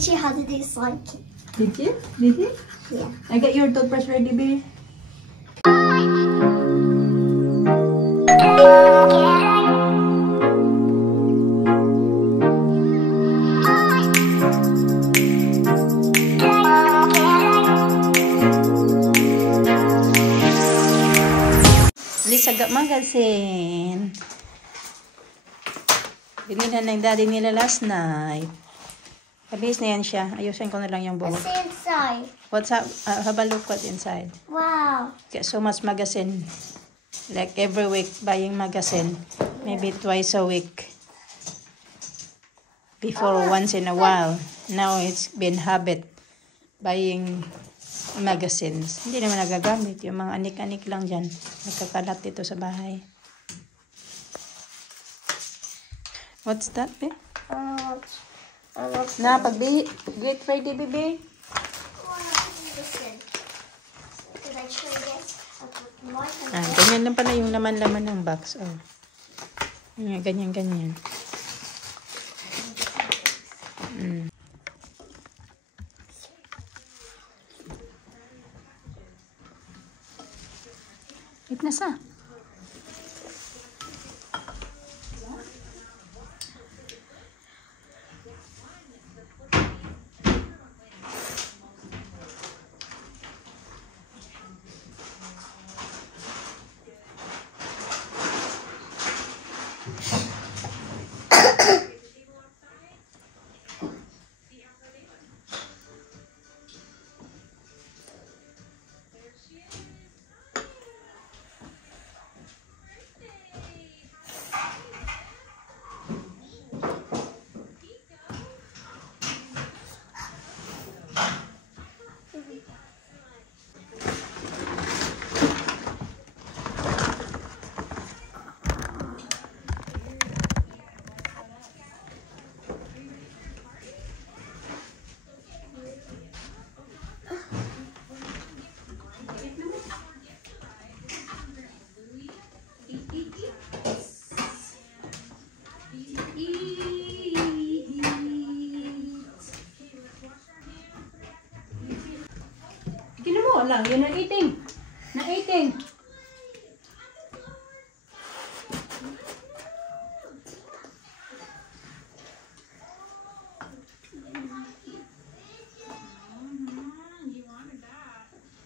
teach you how to do slime cake. Did you? Did you? Yeah. I got your toothbrush ready, babe. Lisaga magazine. Binilhan ng daddy nila last night. Kabihis na yan siya. Ayusin ko na lang yung buhok. What's inside? What's up? Have a look what's inside. Wow. Get so much magazine. Like every week buying magazine. Maybe twice a week. Before once in a while. Now it's been habit. Buying magazines. Hindi naman nagagamit. Yung mga anik-anik lang dyan. Nagkakalat dito sa bahay. What's that, babe? Na, Great Friday, baby. Ganyan lang pala yung laman-laman ng box. Oh. Ganyan. Witness ah. Lang, yun ang eating.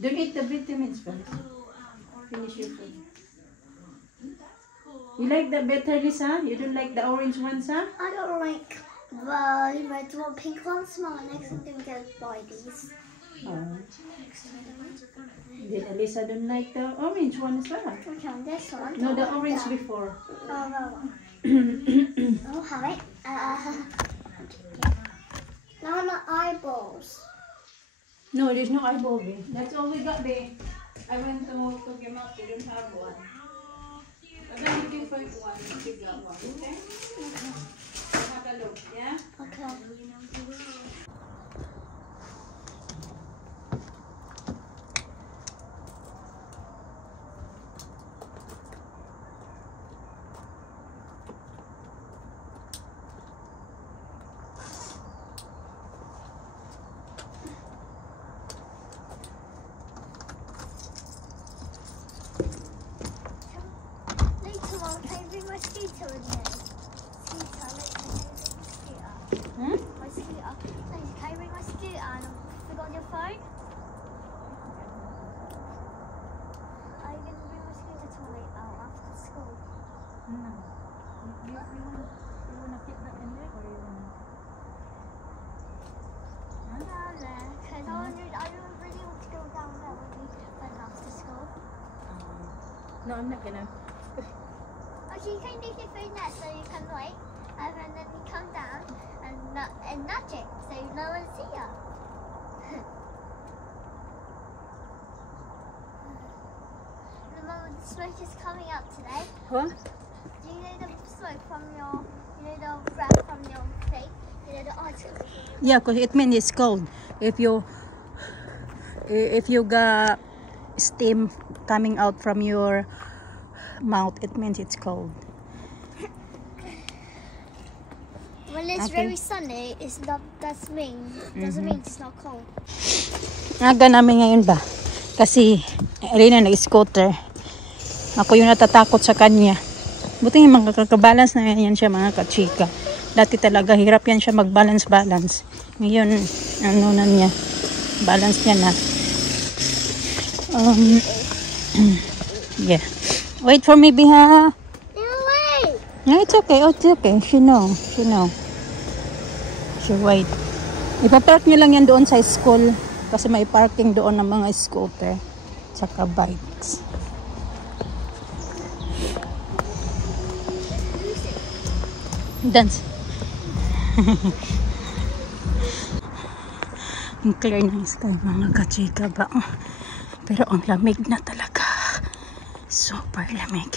Don't eat the vitamins first. Finish your food. You like that better, Lisa? You don't like the orange ones, huh? I don't like the red one, pink ones. My next one didn't get buy these. Oh. Did Elisa don't like the orange one as well? Which one? This one? No, the orange before. Oh, that one. I'll have it. Now my eyeballs. No, there's no eyeball, babe. That's all we got, babe. I went to cook him up. They don't have one. But then you can find one if you got one, okay? Have a look, yeah? Okay. Mosquito in there. Mosquito, look, can you bring mosquito? Mosquito. Please, can you bring mosquito and forgot your phone? Are you going to bring mosquito to me after school? No. You want to keep that in there or you want to? Huh? Down there, because I don't really want to go down there when after school. No, I'm not going to. So you can leave your phone there so you can wait, and then you come down and nudge it so no one see you. Remember the smoke is coming up today. What? Do you know the smoke from your, the breath from your face? You know the ice cream? Yeah, because it means it's cold. If you got steam coming out from your mouth, it means it's cold. Well, When it's Okay. very sunny, it's not, doesn't mean it's not cold. Aga namin ngayon ba? Kasi Elena nag-scooter. Ako yung natatakot sa kanya. Buti nga makakabalance na yan siya mga kachika. Dati talaga hirap yan siya mag-balance. Ngayon, ano na niya. Balance niya na. Yeah. Wait for me, Biha. No, wait! No, it's okay. Oh, it's okay. She know. She wait. Ipapark niyo lang yan doon sa school. Kasi may parking doon ng mga scooter. Tsaka bikes. Dance. Ang clear ng sky mga kachika ba? Pero ang lamig na talaga. Super lamig.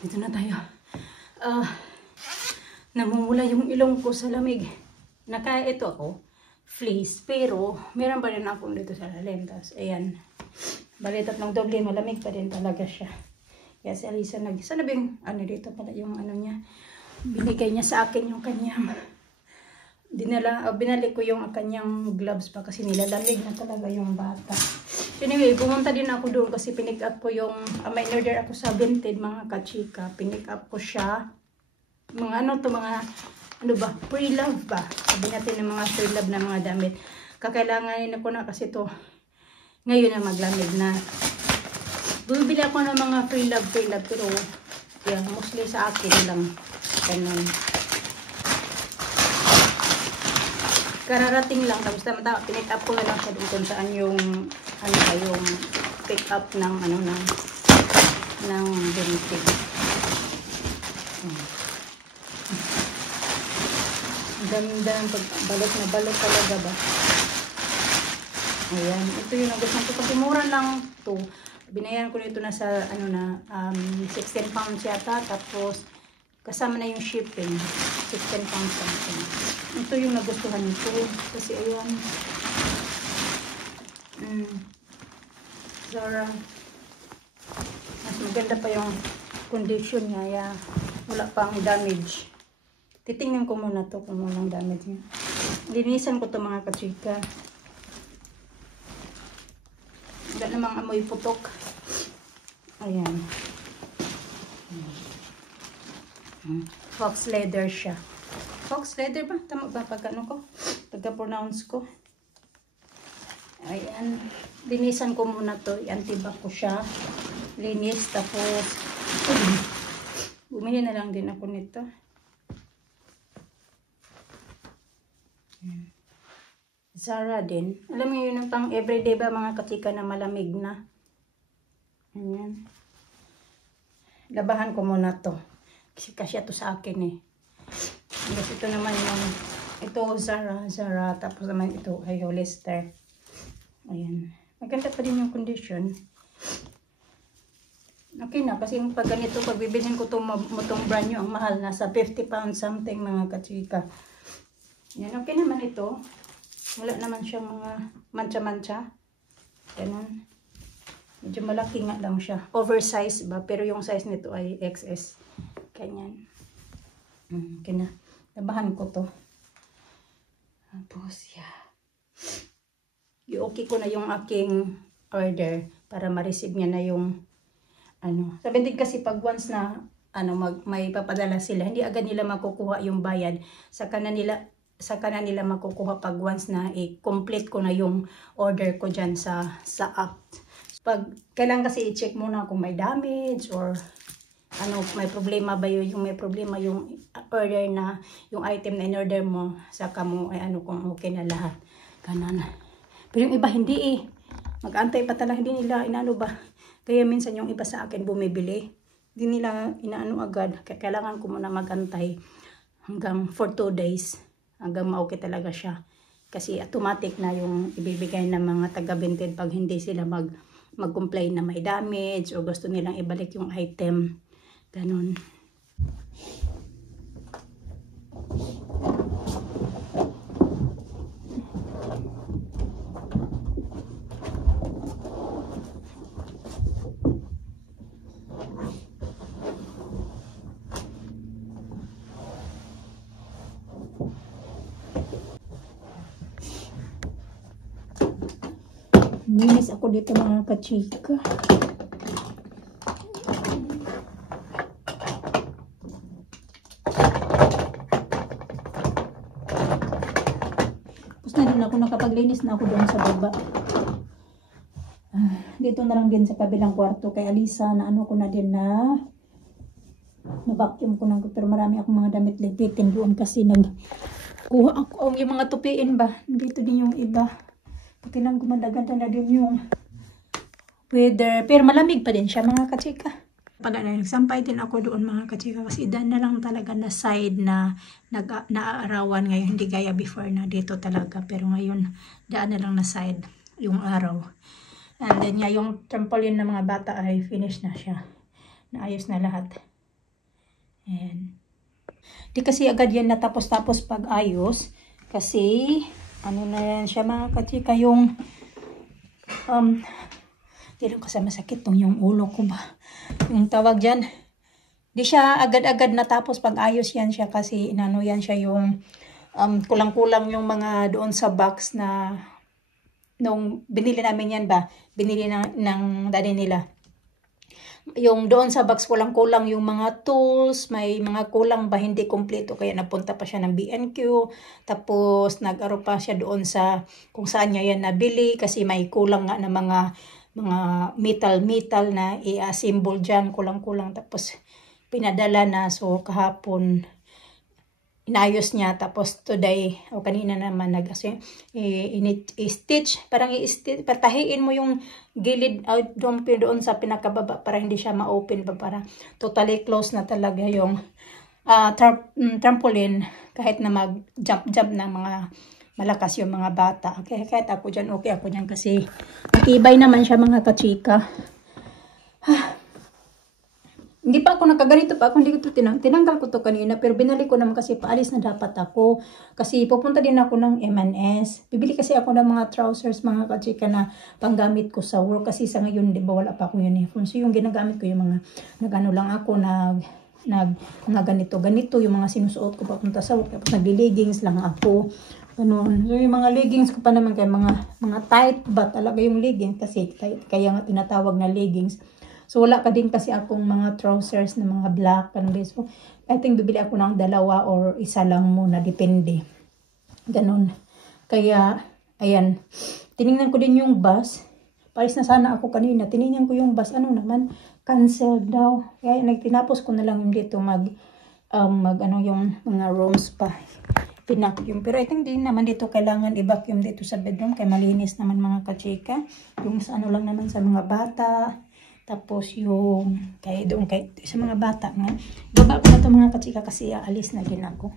Dito na tayo. Namumula yung ilong ko sa lamig. Ito ako, fleece, pero meron pa rin ako dito sa lalim. Tapos, ayan. Bali, tatlong doble, malamig pa rin talaga siya. Kaya si Alisa sana bing, dito pala yung niya. Binigay niya sa akin yung kanyang, binalik ko yung kanyang gloves pa kasi nilalamig na talaga yung bata. Anyway, pumunta din ako doon kasi pinick up ko yung, may order ako sa Vinted mga kachika. Pinick up ko siya. Mga pre-love ba? Sabi natin ng mga pre-love na mga damit. Kakailanganin ako na kasi to ngayon na maglamig na. Bumibili ako ng mga pre-love pero yeah, mostly sa akin lang. Ganun. Kararating lang. Tapos pinick up ko na lang siya doon kung saan yung yung pick up ng ng Vinted. Ganda ng balot na balot talaga ba? Ayan, ito yung nagustuhan ko kasi mura lang to. Binayaran ko nito na sa 16 pounds yata, tapos kasama na yung shipping, 16 pounds something. Ito yung nagustuhan nito kasi ayan. Zara. Mas maganda pa yung condition niya, wala pang damage. Titingnan ko muna to kung walang damage niya. Linisan ko to mga kachika. Wala namang amoy putok. Ayan. Fox leather siya. Fox leather ba? Tama ba pag ko? Pagka-pronounce ko. Ayan. Linisan ko muna to. I-antibac ko siya. Linis. Tapos bumili na lang din ako nito. Zara din. Alam niyo yun ang pang everyday ba mga kachika na malamig na. Ayan. Labahan ko muna to. Kasi kasya to sa akin eh. Tapos ito naman yung, ito Zara. Tapos naman ito ay Hollister. Ayan. Maganda pa din yung condition. Okay na. Kasi yung pag ganito, pag bibilhin ko itong brand nyo, ang mahal. Nasa 50 pounds something mga kachika. Yan. Okay naman ito. Wala naman siyang mga mancha-mancha. Ganun. Medyo malaki nga lang siya. Oversize ba? Pero yung size nito ay XS. Ganyan. Okay na. Labahan ko to. Tapos, yeah. I-okay ko na yung aking order para ma-receive niya na yung Sabi din kasi pag once na may papadala sila, hindi agad nila makukuha yung bayad. Saka na nila makukuha pag once na i-complete ko na yung order ko dyan sa app. Pag kailangan kasi i-check muna kung may damage or may problema ba yung may problema yung order na yung item na in-order mo, saka mo ay kung okay na lahat. Ganun. Pero yung iba hindi mag-antay pa talaga, hindi nila ba. Kaya minsan yung iba sa akin bumibili, hindi nila agad. Kailangan ko muna mag-antay hanggang for 2 days. Hanggang ma-okay talaga siya. Kasi automatic na yung ibibigay ng mga taga-Vinted pag hindi sila mag-complain na may damage o gusto nilang ibalik yung item. Ganun. Linis ako dito mga kachika. Tapos na din ako nakapaglinis na ako doon sa baba. Dito na lang din sa kabilang kwarto kay Alisa na ano ko na din na vacuum ko na, pero marami akong mga damit lipitin doon kasi nagkuha ako yung mga tupiin ba. Dito din yung iba. Pati lang gumandaganda na din yung weather. Pero malamig pa din siya mga kachika. Pag nagsampay din ako doon mga kachika kasi daan na lang talaga na side na naaarawan ngayon. Hindi gaya before na dito talaga. Pero ngayon daan na lang na side yung araw. And then yung trampoline ng mga bata ay finish na siya. Naayos na lahat. And di kasi agad yan natapos-tapos pag ayos. Kasi ano na yan siya mga kachika yung di lang kasi masakit tong yung ulo ko ba. Yung tawag dyan. Di siya agad-agad natapos pag ayos yan siya kasi inano yan siya yung kulang-kulang yung mga doon sa box na nung binili namin yan ba. Binili ng daddy nila. Yung doon sa box kulang-kulang yung mga tools, may mga kulang ba hindi kompleto kaya napunta pa siya ng B&Q, tapos nag-aro pa siya doon sa kung saan niya yan nabili kasi may kulang nga na mga metal na i-assemble dyan, kulang-kulang tapos pinadala na. So kahapon inayos niya, tapos today o kanina naman i-stitch, parang i-stitch, patahiin mo yung gilid doon sa pinakababa para hindi siya ma-open pa, para totally close na talaga yung trampoline kahit na mag-jump na mga malakas yung mga bata. Okay, kahit ako dyan, okay ako dyan kasi matibay naman siya mga kachika. Hindi pa ako nakaganito pa ako, hindi ko ito tinanggal ko to kanina, pero binalik ko naman kasi paalis na dapat ako. Kasi pupunta din ako ng M&S. Bibili kasi ako ng mga trousers mga kachika na panggamit ko sa work. Kasi sa ngayon, di ba, wala pa akong uniform. So yung ginagamit ko yung mga, nag-ano lang ako, mga ganito, yung mga sinusuot ko papunta sa work. Tapos nag-leggings lang ako. Ganun. So yung mga leggings ko pa naman kay mga tight ba talaga yung leggings kasi kaya nga tinatawag na leggings. So, wala ka din kasi akong mga trousers na mga black. So, I think bibili ako ng 2 or 1 lang muna. Depende. Ganon. Kaya, ayan. Tinignan ko din yung bus. Paris na sana ako kanina. Tinignan ko yung bus. Ano naman? Cancel daw. Kaya, tinapos ko na lang yung dito yung mga rooms pa. Pinacuum. Pero I think din naman dito kailangan i-vacuum dito sa bedroom. Kaya malinis naman mga kachika. Yung sa ano lang naman sa mga bata. Tapos yung kay sa mga bata nga. Baba ko na ito mga kachika kasi aalis na din ako.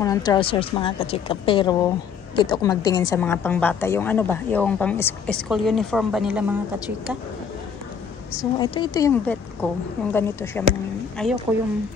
Ng trousers mga kachika, pero dito ako magtingin sa mga pangbata, yung ano ba, yung pang school uniform ba nila mga kachika. So ito yung bet ko, yung ganito siya, ayoko yung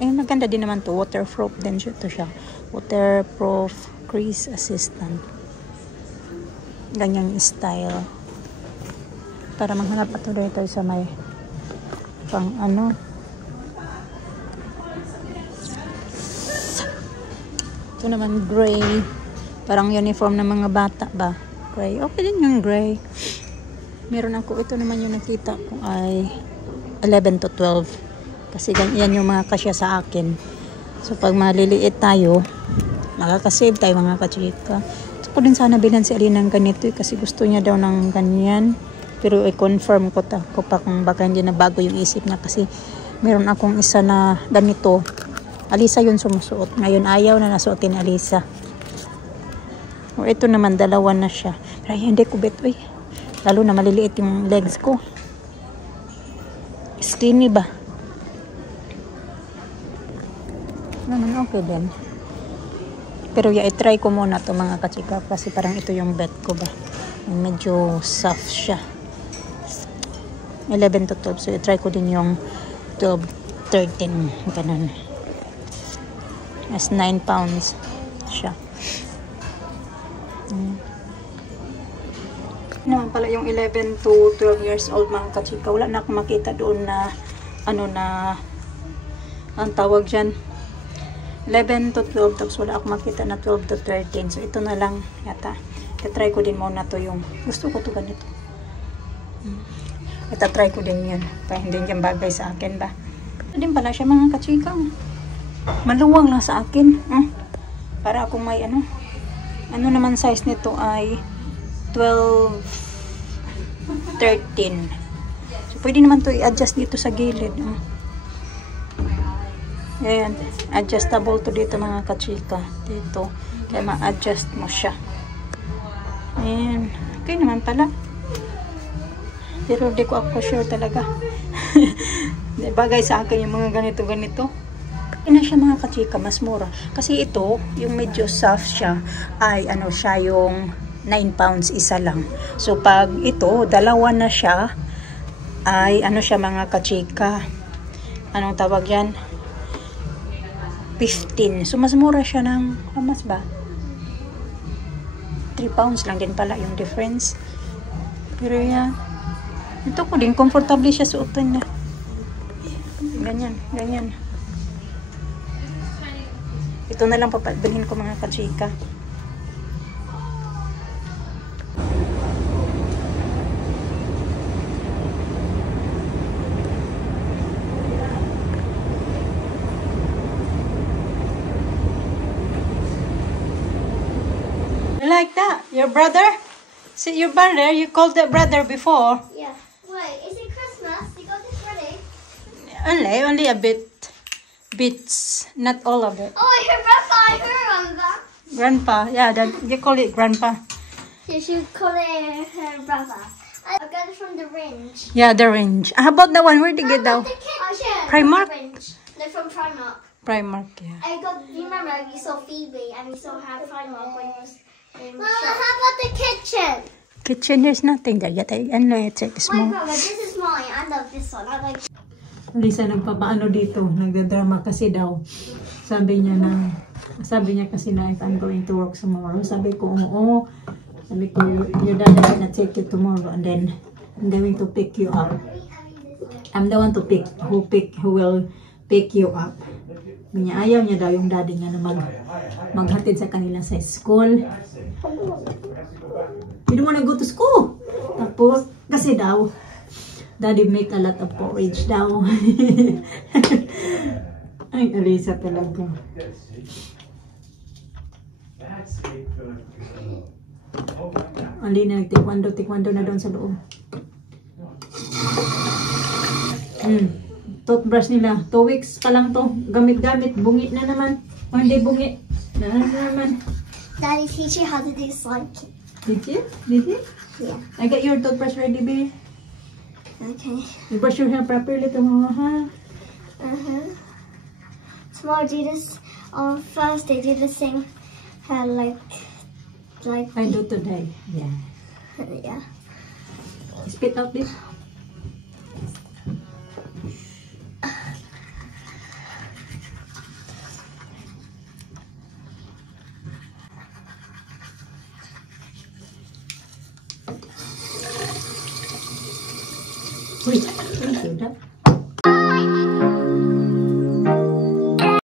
maganda din naman to, waterproof din siya, waterproof crease assistant, ganyang style, para maghanap pa tuloy ito sa may pang ano. Ito naman gray. Parang uniform ng mga bata ba? Gray. Okay din yung gray. Meron ako. Ito naman yung nakita ko ay 11 to 12. Kasi yan yung mga kasya sa akin. So pag maliliit tayo, makakasave tayo mga kachika. So ko din sana bilan si Alina ng ganito kasi gusto niya daw ng ganyan. Pero i-confirm ko pa kung baka hindi na bago yung isip niya kasi meron akong isa na ganito. Alisa yun sumusuot. Ngayon ayaw na nasuotin Alisa. O ito naman, dalawa na siya. Pero ay, hindi ko bet, uy. Lalo na maliliit yung legs ko. Skinny ba? Naman okay din. Pero i-try ko muna to mga kachika kasi parang ito yung bet ko ba. Medyo soft siya. 11 to 12. So i-try ko din yung 12, 13. Ganun. As 9 pounds siya. Naman pala yung 11 to 12 years old mga kachika. Wala na akong makita doon na ano na ang tawag dyan 11 to 12, tapos wala akong makita na 12 to 13. So ito na lang yata. Try ko din muna to yung gusto ko to ganito. Try ko din yun para hindi yan bagay sa akin ba. Ito din pala siya mga kachika. Maluwang lang sa akin. Para akong may ano naman size nito ay 12, 13. So, pwede naman to i-adjust dito sa gilid. Ayan. Adjustable to dito mga kachika. Dito. Kaya ma-adjust mo siya. Ayan. Okay naman pala. Pero di ko ako sure talaga. Bagay sa akin yung mga ganito-ganito. Okay na siya mga kachika. Mas mura. Kasi ito, yung medyo soft siya, ay ano siya yung 9 pounds isa lang. So, pag ito, dalawa na siya, ay ano siya mga kachika. Anong tawag yan? 15. So, mas mura siya ng, mas ba? 3 pounds lang din pala yung difference. Pero yan. Ito ko din, comfortable siya suotin na. Ganyan, ganyan. Ito na lang papabilhin ko mga kachika. Like that, your brother? See your brother? You called that brother before. Yeah. Wait, is it Christmas? You got this ready? Only a bits, not all of it. Oh, I heard Grandpa. I heard that. Grandpa, yeah, you call it Grandpa. You should call it her brother. I got it from the range. Yeah, the range. How about that one? Where did you get that? Primark? No, from Primark. Primark, yeah. I got. You remember we saw Phoebe and we saw her Primark when it was. Mama, how about the kitchen? Kitchen, there's nothing there yet. I know it's small. My brother, this is mine. I love this one. I like. Lisa nagpapaano dito, nagdadrama kasi daw. Sabi niya kasi na if I'm going to work tomorrow. Sabi ko, oo. Sabi ko, your dad is gonna take you tomorrow and then I'm going to pick you up. I'm the one to pick, who will pick you up. Sabi niya, ayaw niya daw yung daddy niya na maghatid sa kanila sa school. You don't wanna go to school. Tapos, kasi daw, daddy make a lot of porridge daw. Ay, Alisa talaga. Ali na nagtikwando na doon sa loob. Toothbrush nila. 2 weeks pa lang to. Gamit-gamit. Bungit na naman. O hindi bungit. Na naman. Daddy teach you how to do slime. Did you? Did you? Yeah. I got your toothbrush ready, babe. Okay. You brush your hair properly tomorrow, huh? Tomorrow do this. On Thursday do the same hair like. I do today. Yeah. Yeah. Spit out this. Wait, don't do that.